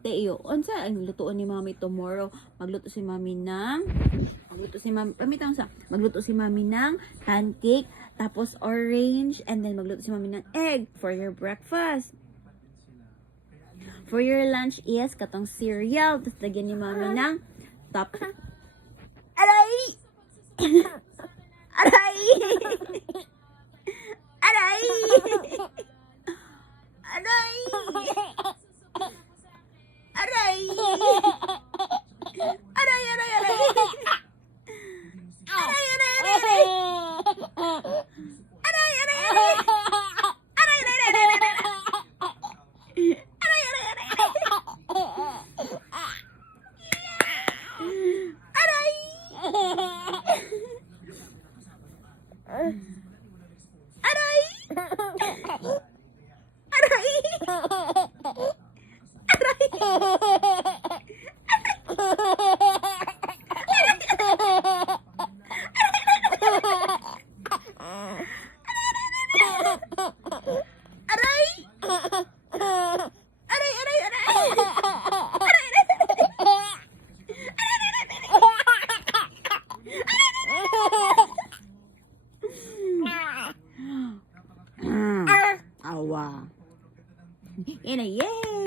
Teo, unsa ang lutuon ni Mami tomorrow? Magluto si Mami ng pancake, tapos orange, and then magluto si Mami ng egg for your breakfast. For your lunch is katong cereal, tapos lagyan ni Mami ng top. Aray! Aray! Aray! Aray! Aray! Aray, aray, aray! Aray, aray, aray, aray! Aray, aray, aray! Aray, aray, aray, aray, aray! Aray, aray, aray, aray! Aray! Aray! Aray! Aray, aray, aray! Awa. Yan na, yay!